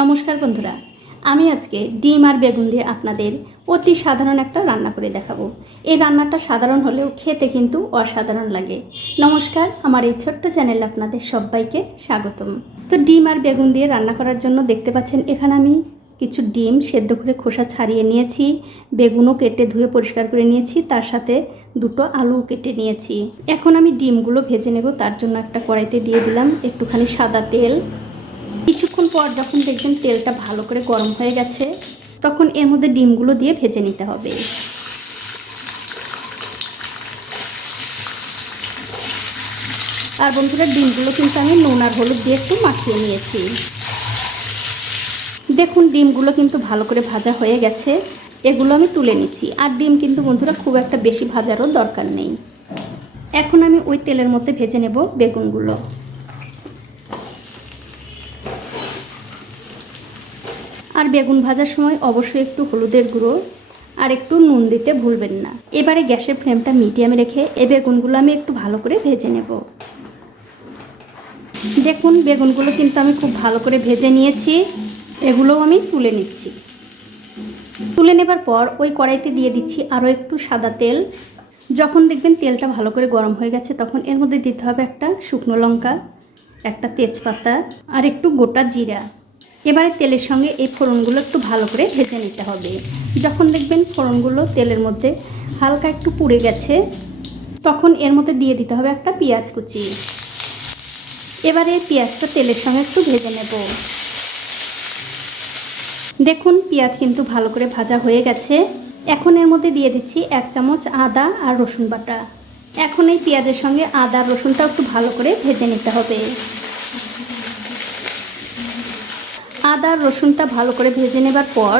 নমস্কার বন্ধুরা, আমি আজকে ডিম আর বেগুন দিয়ে আপনাদের অতি সাধারণ একটা রান্না করে দেখাবো। এই রান্নাটা সাধারণ হলেও খেতে কিন্তু অসাধারণ লাগে। নমস্কার, আমার এই ছোট্ট চ্যানেলে আপনাদের সবাইকে স্বাগতম। তো ডিম আর বেগুন দিয়ে রান্না করার জন্য দেখতে পাচ্ছেন, এখানে আমি কিছু ডিম সেদ্ধ করে খোসা ছাড়িয়ে নিয়েছি, বেগুনও কেটে ধুয়ে পরিষ্কার করে নিয়েছি, তার সাথে দুটো আলু কেটে নিয়েছি। এখন আমি ডিমগুলো ভেজে নেব, তার জন্য একটা কড়াইতে দিয়ে দিলাম একটুখানি সাদা তেল পর যখন দেখবেন তেলটা ভালো করে গরম হয়ে গেছে, তখন এর মধ্যে ডিমগুলো দিয়ে ভেজে নিতে হবে। আর বন্ধুরা, ডিমগুলো কিন্তু আমি নুন আর হলুদ দিয়ে একটু মাখিয়ে নিয়েছি। দেখুন, ডিমগুলো কিন্তু ভালো করে ভাজা হয়ে গেছে। এগুলো আমি তুলে নিচ্ছি। আর ডিম কিন্তু বন্ধুরা, খুব একটা বেশি ভাজারও দরকার নেই। এখন আমি ওই তেলের মধ্যে ভেজে নেব বেগুনগুলো। আর বেগুন ভাজার সময় অবশ্যই একটু হলুদের গুঁড়ো আর একটু নুন দিতে ভুলবেন না। এবারে গ্যাসের ফ্লেমটা মিডিয়ামে রেখে এই বেগুনগুলো আমি একটু ভালো করে ভেজে নেব। দেখুন, বেগুনগুলো কিন্তু আমি খুব ভালো করে ভেজে নিয়েছি। এগুলোও আমি তুলে নিচ্ছি। তুলে নেবার পর ওই কড়াইতে দিয়ে দিচ্ছি আরও একটু সাদা তেল। যখন দেখবেন তেলটা ভালো করে গরম হয়ে গেছে, তখন এর মধ্যে দিতে হবে একটা শুকনো লঙ্কা, একটা তেজপাতা আর একটু গোটা জিরা। এবারে তেলের সঙ্গে এই ফোড়নগুলো একটু ভালো করে ভেজে নিতে হবে। যখন দেখবেন ফোড়নগুলো তেলের মধ্যে হালকা একটু পুড়ে গেছে, তখন এর মধ্যে দিয়ে দিতে হবে একটা পেঁয়াজ কুচি। এবারে পেঁয়াজটা তেলের সঙ্গে একটু ভেজে নেব। দেখুন, পেঁয়াজ কিন্তু ভালো করে ভাজা হয়ে গেছে। এখন এর মধ্যে দিয়ে দিচ্ছি এক চামচ আদা আর রসুন বাটা। এখন এই পেঁয়াজের সঙ্গে আদা রসুনটা একটু ভালো করে ভেজে নিতে হবে। আদা, রসুনটা ভালো করে ভেজে নেবার পর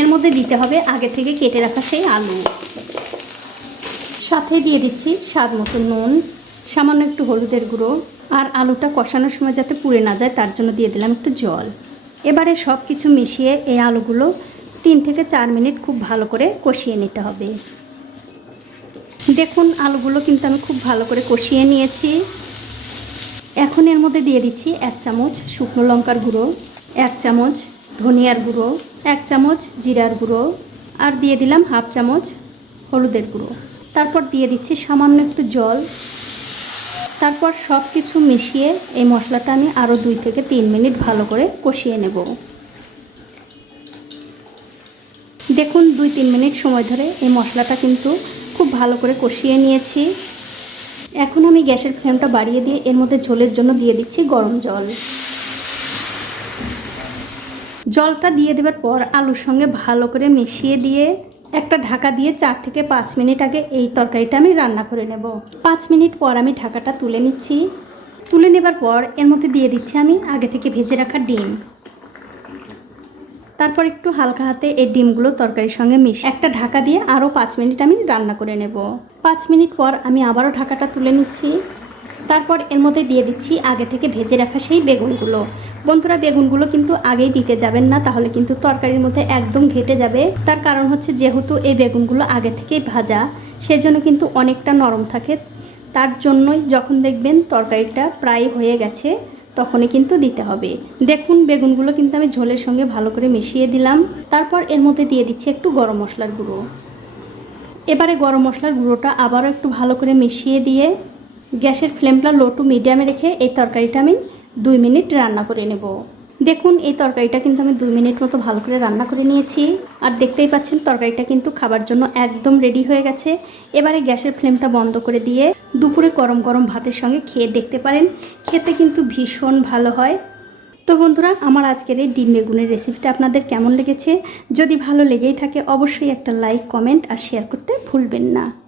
এর মধ্যে দিতে হবে আগে থেকে কেটে রাখা সেই আলু। সাথে দিয়ে দিচ্ছি স্বাদ মতো নুন, সামান্য একটু হলুদের গুঁড়ো আর আলুটা কষানোর সময় যাতে পুড়ে না যায়, তার জন্য দিয়ে দিলাম একটু জল। এবারে সব কিছু মিশিয়ে এই আলুগুলো তিন থেকে চার মিনিট খুব ভালো করে কষিয়ে নিতে হবে। দেখুন, আলুগুলো কিন্তু আমি খুব ভালো করে কষিয়ে নিয়েছি। এখন এর মধ্যে দিয়ে দিচ্ছি এক চামচ শুকনো লঙ্কার গুঁড়ো। এক চামচ ধনিয়ার গুঁড়ো, এক চামচ জিরার গুঁড়ো আর দিয়ে দিলাম হাফ চামচ হলুদের গুঁড়ো। তারপর দিয়ে দিচ্ছি সামান্য একটু জল। তারপর সব কিছু মিশিয়ে এই মশলাটা আমি আরও দুই থেকে তিন মিনিট ভালো করে কষিয়ে নেব। দেখুন দুই তিন মিনিট সময় ধরে এই মশলাটা কিন্তু খুব ভালো করে কষিয়ে নিয়েছি। এখন আমি গ্যাসের ফ্লেমটা বাড়িয়ে দিয়ে এর মধ্যে ঝোলের জন্য দিয়ে দিচ্ছি গরম জল। জলটা দিয়ে দেবার পর আলুর সঙ্গে ভালো করে মিশিয়ে দিয়ে একটা ঢাকা দিয়ে চার থেকে পাঁচ মিনিট আগে এই তরকারিটা আমি রান্না করে নেব। পাঁচ মিনিট পর আমি ঢাকাটা তুলে নিচ্ছি। তুলে নেবার পর এর মধ্যে দিয়ে দিচ্ছি আমি আগে থেকে ভেজে রাখা ডিম। তারপর একটু হালকা হাতে এই ডিমগুলো তরকারির সঙ্গে মিশ একটা ঢাকা দিয়ে আরও পাঁচ মিনিট আমি রান্না করে নেব। পাঁচ মিনিট পর আমি আবারও ঢাকাটা তুলে নিচ্ছি। তারপর এর মধ্যে দিয়ে দিচ্ছি আগে থেকে ভেজে রাখা সেই বেগুনগুলো। বন্ধুরা, বেগুনগুলো কিন্তু আগেই দিতে যাবেন না, তাহলে কিন্তু তরকারির মধ্যে একদম ঘেটে যাবে। তার কারণ হচ্ছে যেহেতু এই বেগুনগুলো আগে থেকেই ভাজা, সেজন্য কিন্তু অনেকটা নরম থাকে। তার জন্যই যখন দেখবেন তরকারিটা প্রায় হয়ে গেছে, তখনই কিন্তু দিতে হবে। দেখুন, বেগুনগুলো কিন্তু আমি ঝোলের সঙ্গে ভালো করে মিশিয়ে দিলাম। তারপর এর মধ্যে দিয়ে দিচ্ছি একটু গরম মশলার গুঁড়ো। এবারে গরম মশলার গুঁড়োটা আবারও একটু ভালো করে মিশিয়ে দিয়ে গ্যাসের ফ্লেমটা লো টু মিডিয়ামে রেখে এই তরকারিটা আমি দুই মিনিট রান্না করে নেব। দেখুন, এই তরকারিটা কিন্তু আমি দুই মিনিট মতো ভালো করে রান্না করে নিয়েছি। আর দেখতেই পাচ্ছেন, তরকারিটা কিন্তু খাবার জন্য একদম রেডি হয়ে গেছে। এবারে গ্যাসের ফ্লেমটা বন্ধ করে দিয়ে দুপুরে গরম গরম ভাতের সঙ্গে খেয়ে দেখতে পারেন। খেতে কিন্তু ভীষণ ভালো হয়। তো বন্ধুরা, আমার আজকের এই ডিম বেগুনের রেসিপিটা আপনাদের কেমন লেগেছে? যদি ভালো লেগেই থাকে, অবশ্যই একটা লাইক কমেন্ট আর শেয়ার করতে ভুলবেন না।